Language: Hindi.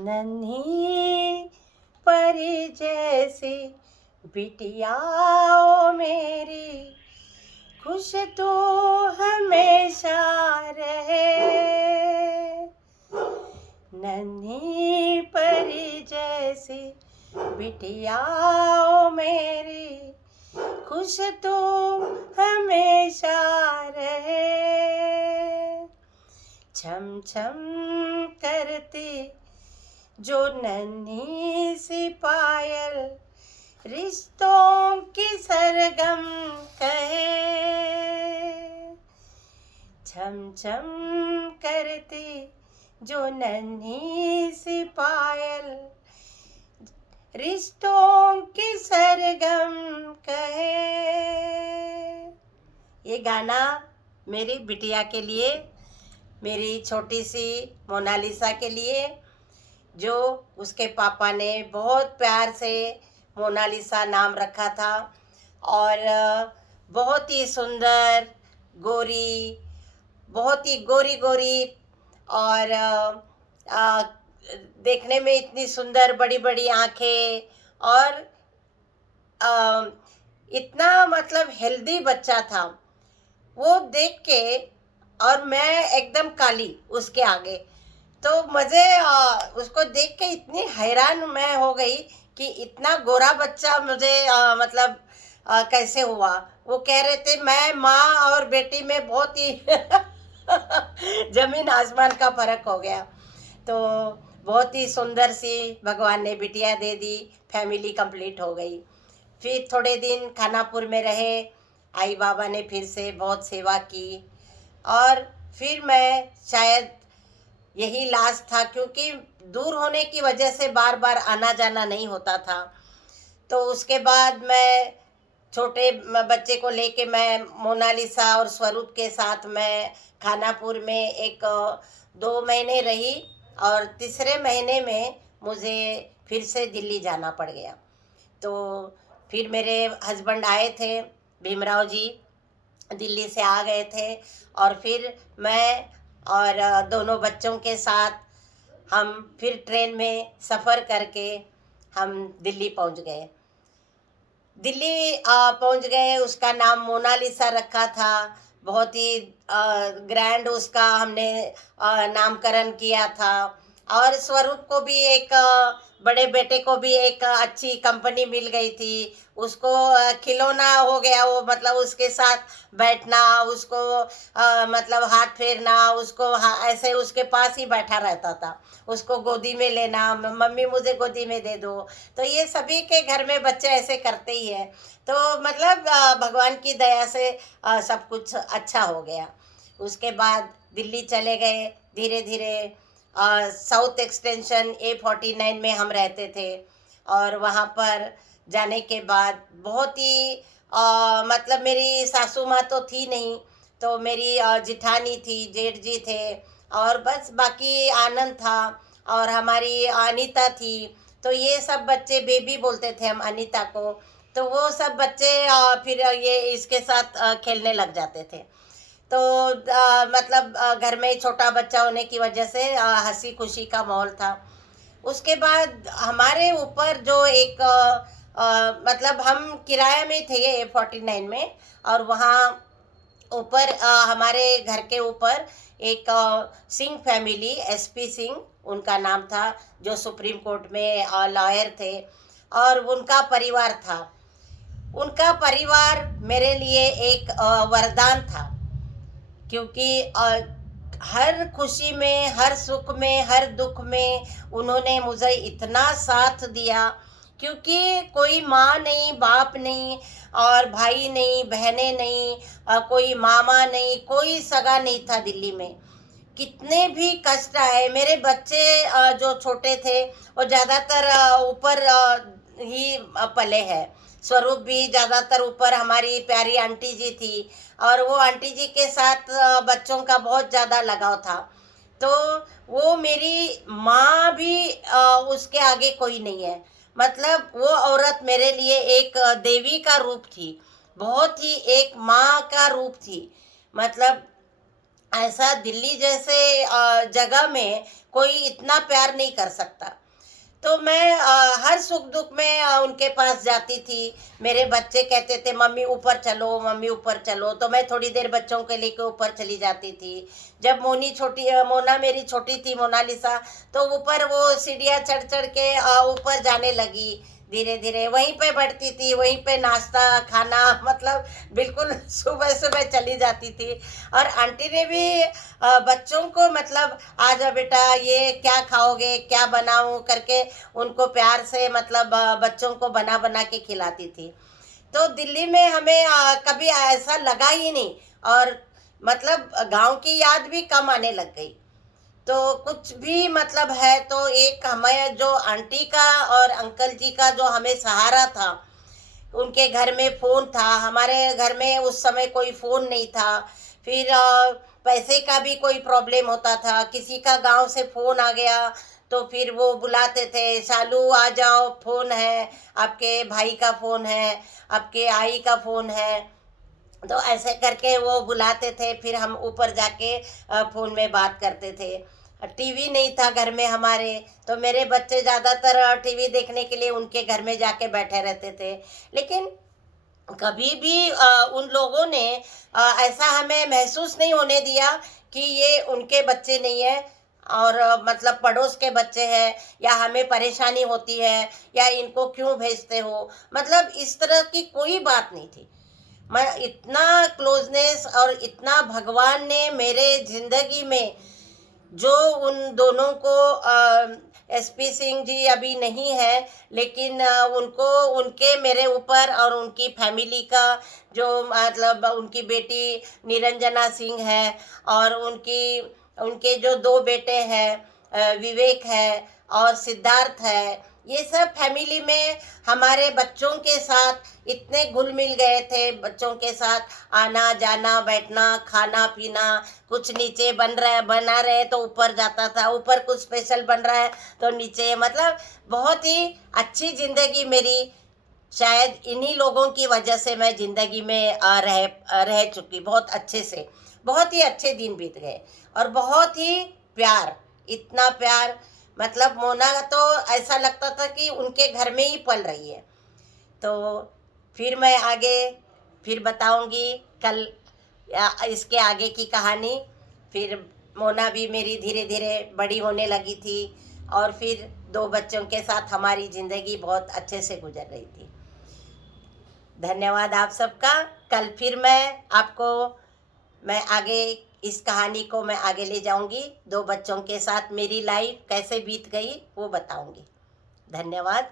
नन्ही परी जैसी बिटिया ओ मेरी, खुश तो हमेशा रहे। नन्ही परी जैसी बिटिया ओ मेरी, खुश तो हमेशा रहे। छम छम करती जो नन्ही सी पायल, रिश्तों की सरगम कहे। छम छम करती जो नन्ही सी पायल, रिश्तों की सरगम कहे। ये गाना मेरी बिटिया के लिए, मेरी छोटी सी मोनालिसा के लिए, जो उसके पापा ने बहुत प्यार से मोनालिसा नाम रखा था। और बहुत ही सुंदर गोरी, बहुत ही गोरी गोरी, और देखने में इतनी सुंदर बड़ी बड़ी आंखें, और इतना मतलब हेल्दी बच्चा था वो देख के। और मैं एकदम काली उसके आगे, तो मुझे उसको देख के इतनी हैरान मैं हो गई कि इतना गोरा बच्चा मुझे मतलब कैसे हुआ। वो कह रहे थे मैं माँ और बेटी में बहुत ही जमीन आसमान का फर्क हो गया। तो बहुत ही सुंदर सी भगवान ने बिटिया दे दी, फैमिली कंप्लीट हो गई। फिर थोड़े दिन खानापुर में रहे, आई बाबा ने फिर से बहुत सेवा की, और फिर मैं शायद यही लास्ट था, क्योंकि दूर होने की वजह से बार बार आना जाना नहीं होता था। तो उसके बाद मैं छोटे बच्चे को लेके मैं मोनालिसा और स्वरूप के साथ मैं खानापुर में एक 2 महीने रही, और तीसरे महीने में मुझे फिर से दिल्ली जाना पड़ गया। तो फिर मेरे हस्बैंड आए थे, भीमराव जी दिल्ली से आ गए थे, और फिर मैं और दोनों बच्चों के साथ हम फिर ट्रेन में सफ़र करके हम दिल्ली पहुंच गए। दिल्ली पहुंच गए, उसका नाम मोनालिसा रखा था। बहुत ही ग्रैंड उसका हमने नामकरण किया था। और स्वरूप को भी एक बड़े बेटे को भी एक अच्छी कंपनी मिल गई थी। उसको खिलौना हो गया वो, मतलब उसके साथ बैठना, उसको मतलब हाथ फेरना, उसको ऐसे उसके पास ही बैठा रहता था, उसको गोदी में लेना, मम्मी मुझे गोदी में दे दो। तो ये सभी के घर में बच्चे ऐसे करते ही हैं। तो मतलब भगवान की दया से सब कुछ अच्छा हो गया। उसके बाद दिल्ली चले गए धीरे धीरे। साउथ एक्सटेंशन A49 में हम रहते थे, और वहाँ पर जाने के बाद बहुत ही मतलब मेरी सासू माँ तो थी नहीं, तो मेरी जिठानी थी, जेठ जी थे, और बस बाकी आनंद था, और हमारी अनीता थी। तो ये सब बच्चे, बेबी बोलते थे हम अनीता को, तो वो सब बच्चे फिर ये इसके साथ खेलने लग जाते थे। तो मतलब घर में छोटा बच्चा होने की वजह से हंसी खुशी का माहौल था। उसके बाद हमारे ऊपर जो एक मतलब हम किराए में थे A49 में, और वहाँ ऊपर हमारे घर के ऊपर एक सिंह फैमिली, SP सिंह उनका नाम था, जो सुप्रीम कोर्ट में लॉयर थे, और उनका परिवार था। उनका परिवार मेरे लिए एक वरदान था, क्योंकि हर खुशी में, हर सुख में, हर दुख में उन्होंने मुझे इतना साथ दिया। क्योंकि कोई माँ नहीं, बाप नहीं, और भाई नहीं, बहनें नहीं, कोई मामा नहीं, कोई सगा नहीं था दिल्ली में। कितने भी कष्ट आए, मेरे बच्चे जो छोटे थे वो ज़्यादातर ऊपर ही पले हैं। स्वरूप भी ज़्यादातर ऊपर, हमारी प्यारी आंटी जी थी, और वो आंटी जी के साथ बच्चों का बहुत ज़्यादा लगाव था। तो वो मेरी माँ भी उसके आगे कोई नहीं है। मतलब वो औरत मेरे लिए एक देवी का रूप थी, बहुत ही एक माँ का रूप थी। मतलब ऐसा दिल्ली जैसे जगह में कोई इतना प्यार नहीं कर सकता। तो मैं हर सुख दुख में उनके पास जाती थी। मेरे बच्चे कहते थे मम्मी ऊपर चलो, मम्मी ऊपर चलो, तो मैं थोड़ी देर बच्चों के लेके ऊपर चली जाती थी। जब मोना मेरी छोटी थी, मोनालिसा, तो ऊपर वो सीढ़ियाँ चढ़ चढ़ के ऊपर जाने लगी। धीरे धीरे वहीं पे बैठती थी, वहीं पे नाश्ता खाना, मतलब बिल्कुल सुबह सुबह चली जाती थी। और आंटी ने भी बच्चों को मतलब आ जाओ बेटा, ये क्या खाओगे, क्या बनाऊं करके उनको प्यार से मतलब बच्चों को बना बना के खिलाती थी। तो दिल्ली में हमें कभी ऐसा लगा ही नहीं। और मतलब गांव की याद भी कम आने लग गई। तो कुछ भी मतलब है तो एक हमें जो आंटी का और अंकल जी का जो हमें सहारा था, उनके घर में फ़ोन था, हमारे घर में उस समय कोई फ़ोन नहीं था। फिर पैसे का भी कोई प्रॉब्लम होता था, किसी का गांव से फ़ोन आ गया तो फिर वो बुलाते थे, शालू आ जाओ, फ़ोन है, आपके भाई का फ़ोन है, आपके आई का फ़ोन है। तो ऐसे करके वो बुलाते थे, फिर हम ऊपर जाके फ़ोन में बात करते थे। टीवी नहीं था घर में हमारे, तो मेरे बच्चे ज़्यादातर टीवी देखने के लिए उनके घर में जाके बैठे रहते थे। लेकिन कभी भी उन लोगों ने ऐसा हमें महसूस नहीं होने दिया कि ये उनके बच्चे नहीं है, और मतलब पड़ोस के बच्चे हैं, या हमें परेशानी होती है, या इनको क्यों भेजते हो, मतलब इस तरह की कोई बात नहीं थी। मैं इतना क्लोजनेस, और इतना भगवान ने मेरे जिंदगी में जो उन दोनों को, एसपी सिंह जी अभी नहीं है, लेकिन उनको, उनके मेरे ऊपर और उनकी फैमिली का, जो मतलब उनकी बेटी निरंजना सिंह है, और उनके जो दो बेटे हैं, विवेक है और सिद्धार्थ है, ये सब फैमिली में हमारे बच्चों के साथ इतने घुल मिल गए थे। बच्चों के साथ आना जाना, बैठना, खाना पीना, कुछ नीचे बना रहे तो ऊपर जाता था, ऊपर कुछ स्पेशल बन रहा है तो नीचे, मतलब बहुत ही अच्छी ज़िंदगी मेरी। शायद इन्हीं लोगों की वजह से मैं ज़िंदगी में रह चुकी बहुत अच्छे से। बहुत ही अच्छे दिन बीत गए, और बहुत ही प्यार, इतना प्यार, मतलब मोना तो ऐसा लगता था कि उनके घर में ही पल रही है। तो फिर मैं आगे फिर बताऊंगी कल इसके आगे की कहानी। फिर मोना भी मेरी धीरे धीरे बड़ी होने लगी थी, और फिर दो बच्चों के साथ हमारी ज़िंदगी बहुत अच्छे से गुजर रही थी। धन्यवाद आप सबका। कल फिर मैं आगे इस कहानी को मैं आगे ले जाऊंगी। दो बच्चों के साथ मेरी लाइफ कैसे बीत गई वो बताऊंगी। धन्यवाद।